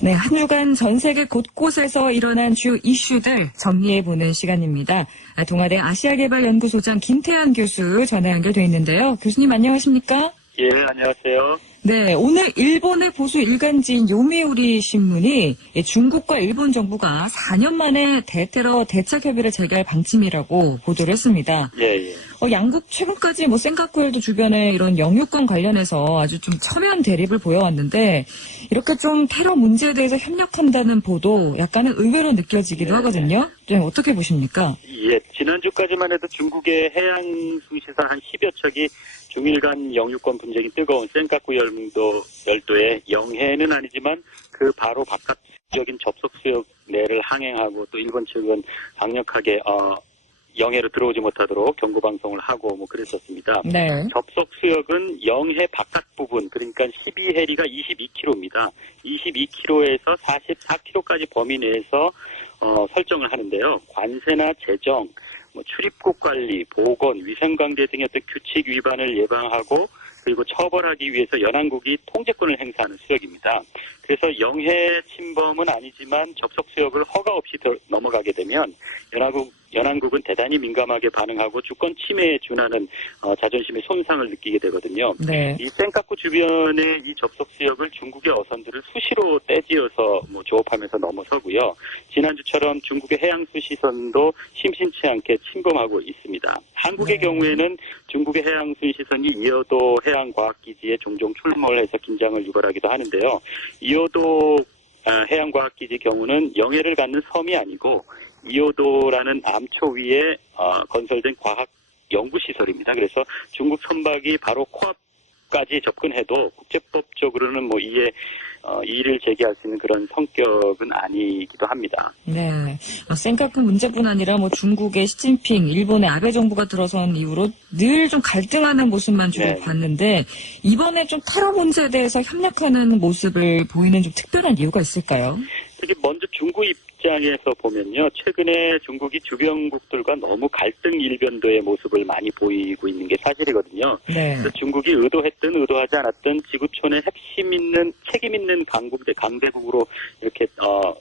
네, 한 주간 전 세계 곳곳에서 일어난 주 이슈들 정리해보는 시간입니다. 아, 동아대 아시아개발연구소장 김태한 교수 전화 연결돼 있는데요. 교수님 안녕하십니까? 예, 안녕하세요. 네, 오늘 일본의 보수 일간지인 요미우리 신문이 중국과 일본 정부가 4년 만에 대테러 대책 협의를 재개할 방침이라고 보도를 했습니다. 예, 예. 어, 양국 최근까지 뭐 센카쿠엘도 주변에 이런 영유권 관련해서 아주 좀 첨예한 대립을 보여왔는데 이렇게 좀 테러 문제에 대해서 협력한다는 보도 약간은 의외로 느껴지기도 네. 하거든요. 네, 어떻게 보십니까? 예, 지난주까지만 해도 중국의 해양 수시사 한 10여 척이 중일 간 영유권 분쟁이 뜨거운 센카쿠 열도, 열도의 영해는 아니지만 그 바로 바깥적인 접속 수역 내를 항행하고 또 일본 측은 강력하게 어, 영해로 들어오지 못하도록 경고 방송을 하고 뭐 그랬었습니다. 네. 접속 수역은 영해 바깥 부분, 그러니까 12해리가 22km입니다. 22km에서 44km까지 범위 내에서 어, 설정을 하는데요. 관세나 재정, 뭐 출입국 관리, 보건, 위생관계 등의 어떤 규칙 위반을 예방하고 그리고 처벌하기 위해서 연안국이 통제권을 행사하는 수역입니다. 그래서 영해 침범은 아니지만 접속 수역을 허가 없이 더- 넘어가게 되면 연안국 연안국은 대단히 민감하게 반응하고 주권 침해에 준하는 어, 자존심의 손상을 느끼게 되거든요. 네. 이 센카쿠 주변의 이 접속 지역을 중국의 어선들을 수시로 떼지어서 뭐 조업하면서 넘어서고요. 지난주처럼 중국의 해양수 시선도 심심치 않게 침범하고 있습니다. 한국의 네. 경우에는 중국의 해양수 시선이 이어도 해양과학기지에 종종 출몰해서 긴장을 유발하기도 하는데요. 이어도 아, 해양과학기지 경우는 영해를 갖는 섬이 아니고 이오도라는 암초 위에 어, 건설된 과학 연구시설입니다. 그래서 중국 선박이 바로 코앞까지 접근해도 국제법적으로는 뭐 이에 어, 이의를 제기할 수 있는 그런 성격은 아니기도 합니다. 네. 어, 센카쿠 문제뿐 아니라 뭐 중국의 시진핑, 일본의 아베 정부가 들어선 이후로 늘 좀 갈등하는 모습만 주로 네. 봤는데 이번에 좀 테러 문제에 대해서 협력하는 모습을 보이는 좀 특별한 이유가 있을까요? 특히 먼저 중국 입 장에서 보면요. 최근에 중국이 주변국들과 너무 갈등 일변도의 모습을 많이 보이고 있는 게 사실이거든요. 네. 그래서 중국이 의도했든 의도하지 않았든 지구촌의 핵심 있는 책임 있는 강국 대 강대국으로 이렇게 어,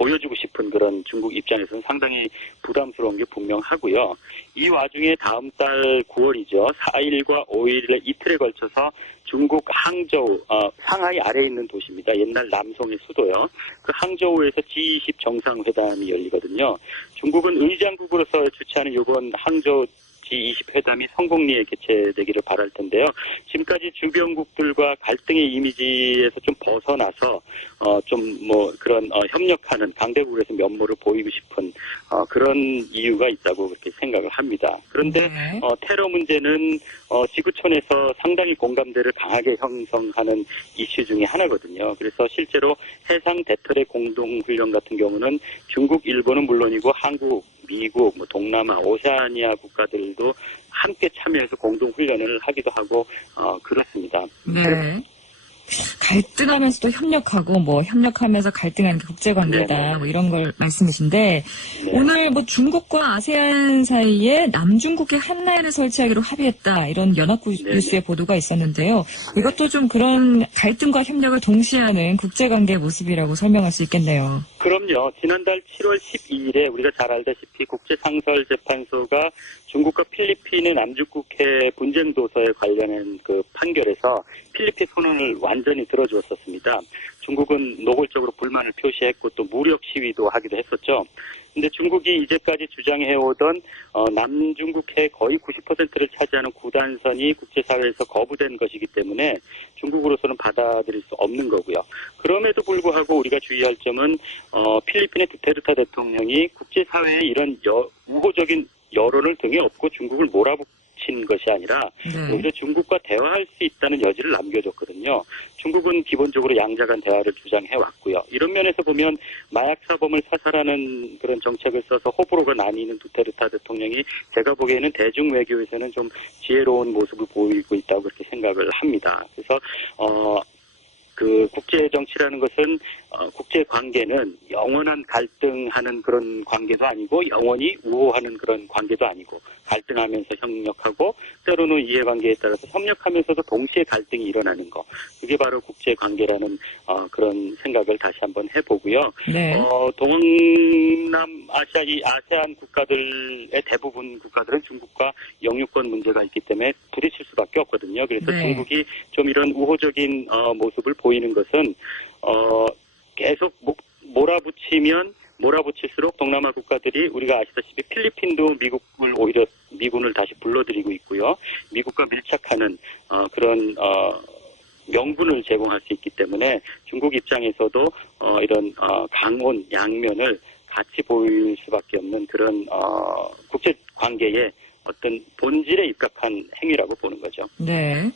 보여주고 싶은 그런 중국 입장에서는 상당히 부담스러운 게 분명하고요. 이 와중에 다음 달 9월이죠. 4일과 5일에 이틀에 걸쳐서 중국 항저우, 어, 상하이 아래에 있는 도시입니다. 옛날 남송의 수도요. 그 항저우에서 G20 정상회담이 열리거든요. 중국은 의장국으로서 주최하는 이번 항저우 G20 회담이 성공리에 개최되기를 바랄 텐데요. 지금까지 주변국들과 갈등의 이미지에서 좀 벗어나서 어, 좀 뭐 그런 어, 협력하는 강대국에서 면모를 보이고 싶은 어, 그런 이유가 있다고 그렇게 생각을 합니다. 그런데 네. 어, 테러 문제는 어, 지구촌에서 상당히 공감대를 강하게 형성하는 이슈 중에 하나거든요. 그래서 실제로 해상 대터의 공동훈련 같은 경우는 중국, 일본은 물론이고 한국, 미국, 뭐 동남아, 오세아니아 국가들도 함께 참여해서 공동 훈련을 하기도 하고 어, 그렇습니다. 네. 갈등하면서도 협력하고 뭐 협력하면서 갈등하는 게 국제관계다. 뭐 이런 걸 말씀이신데 네. 오늘 뭐 중국과 아세안 사이에 남중국해 한라인을 설치하기로 합의했다 이런 연합국 네네. 뉴스의 보도가 있었는데요. 이것도 좀 그런 갈등과 협력을 동시에 하는 국제관계의 모습이라고 설명할 수 있겠네요. 그럼요. 지난달 7월 12일에 우리가 잘 알다시피 국제상설재판소가 중국과 필리핀의 남중국해 분쟁 도서에 관련한 그 판결에서 필리핀 선언을 완전히 들어주었었습니다. 중국은 노골적으로 불만을 표시했고 또 무력 시위도 하기도 했었죠. 근데 중국이 이제까지 주장해오던 어, 남중국해 거의 90%를 차지하는 구단선이 국제사회에서 거부된 것이기 때문에 중국으로서는 받아들일 수 없는 거고요. 그럼에도 불구하고 우리가 주의할 점은 어, 필리핀의 두테르타 대통령이 국제사회의 이런 여- 우호적인 여론을 등에 업고 중국을 몰아붙 인 것이 아니라 네. 오히려 중국과 대화할 수 있다는 여지를 남겨줬거든요. 중국은 기본적으로 양자 간 대화를 주장해 왔고요. 이런 면에서 보면 마약 사범을 사살하는 그런 정책을 써서 호불호가 나뉘는 두테르타 대통령이 제가 보기에는 대중 외교에서는 좀 지혜로운 모습을 보이고 있다고 그렇게 생각을 합니다. 그래서 어. 그 국제 정치라는 것은 어, 국제 관계는 영원한 갈등하는 그런 관계도 아니고 영원히 우호하는 그런 관계도 아니고 갈등하면서 협력하고 때로는 이해관계에 따라서 협력하면서도 동시에 갈등이 일어나는 거 그게 바로 국제 관계라는 어, 그런 생각을 다시 한번 해보고요. 네. 어, 동남 아시아 이 아세안 국가들의 대부분 국가들은 중국과 영유권 문제가 있기 때문에 부딪힐 수밖에 없거든요. 그래서 네. 중국이 좀 이런 우호적인 어, 모습을 보이는 것은 어, 계속 목- 몰아붙이면 몰아붙일수록 동남아 국가들이 우리가 아시다시피 필리핀도 미국을 오히려 미군을 다시 불러들이고 있고요. 미국과 밀착하는 어, 그런 어, 명분을 제공할 수 있기 때문에 중국 입장에서도 어, 이런 어, 강온 양면을 같이 보일 수밖에 없는 그런 어, 국제 관계의 어떤 본질에 입각한 행위라고 보는 거죠. 네.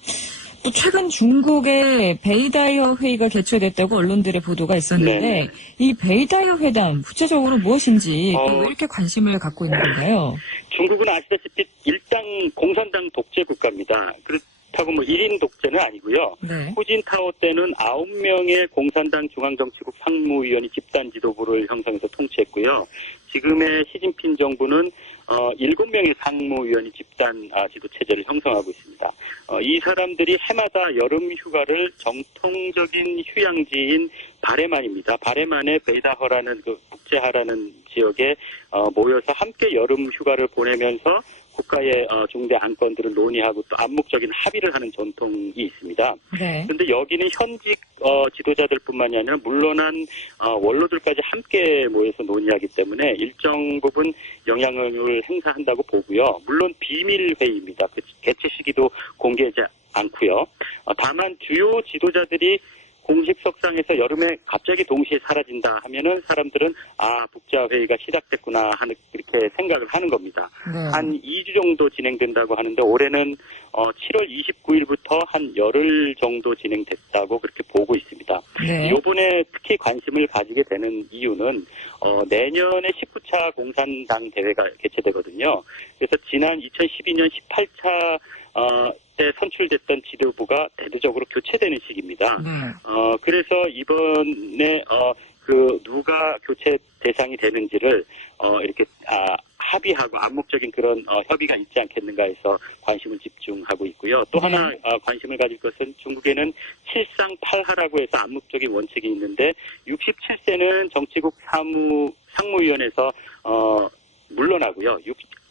또 최근 중국의 베이다이어 회의가 개최됐다고 언론들의 보도가 있었는데 네. 이 베이다이어 회담 구체적으로 무엇인지 또 어. 왜 이렇게 관심을 갖고 있는 건가요? 중국은 아시다시피 일당 공산당 독재 국가입니다. 그렇다고 뭐 1인 독재는 아니고요. 네. 후진타오 때는 9명의 공산당 중앙정치국 상무위원이 집단 지도부를 형성해서 통치했고요. 지금의 시진핑 정부는 어, 7명의 상무위원이 집단 아, 지도 체제를 형성하고 있습니다. 어, 이 사람들이 해마다 여름 휴가를 정통적인 휴양지인 바레만입니다. 바레만의 베이다허라는 그 국제하라는 지역에 어, 모여서 함께 여름 휴가를 보내면서 국가의 어, 중대 안건들을 논의하고 또 암묵적인 합의를 하는 전통이 있습니다. 네. 그런데 여기는 현직 어, 지도자들뿐만이 아니라 물론한 어, 원로들까지 함께 모여서 논의하기 때문에 일정 부분 영향을 행사한다고 보고요. 물론 비밀 회의입니다. 그 개최 시기도 공개하지 않고요. 어, 다만 주요 지도자들이 공식 석상에서 여름에 갑자기 동시에 사라진다 하면은 사람들은 아 북자 회의가 시작됐구나 하는 이렇게 생각을 하는 겁니다. 네. 한 2주 정도 진행된다고 하는데 올해는 어, 7월 29일부터 한 열흘 정도 진행됐다고 그렇게 보고 있습니다. 네. 요번에 특히 관심을 가지게 되는 이유는 어, 내년에 19차 공산당 대회가 개최되거든요. 그래서 지난 2012년 18차 어, 때 선출됐던 지도부가 대대적으로 교체되는 시기입니다. 네. 어, 그래서 이번에, 어, 그, 누가 교체 대상이 되는지를, 어, 이렇게, 아, 합의하고 암묵적인 그런, 어, 협의가 있지 않겠는가 해서 관심을 집중하고 있고요. 또 네. 하나, 어, 관심을 가질 것은 중국에는 칠상팔하라고 해서 암묵적인 원칙이 있는데, 67세는 정치국 사무, 상무위원회에서, 어, 물러나고요. 6, 아,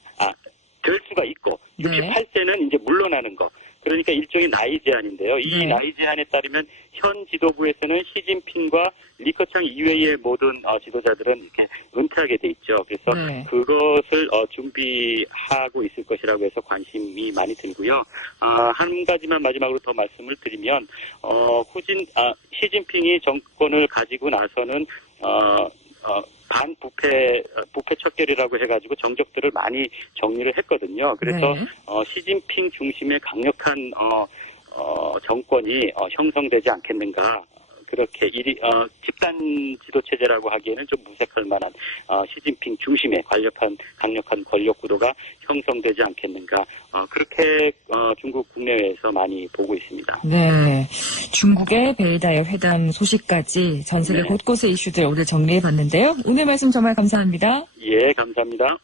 될 수가 있고, 네. 68세는 이제 물러나는 거. 그러니까 일종의 나이 제한인데요. 이 네. 나이 제한에 따르면 현 지도부에서는 시진핑과 리커창 이외의 모든 어, 지도자들은 이렇게 은퇴하게 돼 있죠. 그래서 네. 그것을 어, 준비하고 있을 것이라고 해서 관심이 많이 들고요. 아, 한 가지만 마지막으로 더 말씀을 드리면 어, 후진 아, 시진핑이 정권을 가지고 나서는 어, 어, 반부패 어, 부패 척결이라고 해가지고 정적들을 많이 정리를 했거든요. 그래서 네. 어, 시진핑 중심의 강력한 어, 어, 정권이 어, 형성되지 않겠는가. 그렇게 일이 어, 집단 지도 체제라고 하기에는 좀 무색할 만한 어, 시진핑 중심의 강력한 강력한 권력 구도가 형성되지 않겠는가 어, 그렇게 어, 중국 국내외에서 많이 보고 있습니다. 네. 중국의 베이다이어 회담 소식까지 전 세계 네. 곳곳의 이슈들 오늘 정리해 봤는데요. 오늘 말씀 정말 감사합니다. 예, 감사합니다.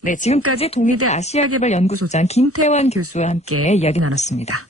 네, 지금까지 동의대 아시아개발연구소장 김태환 교수와 함께 이야기 나눴습니다.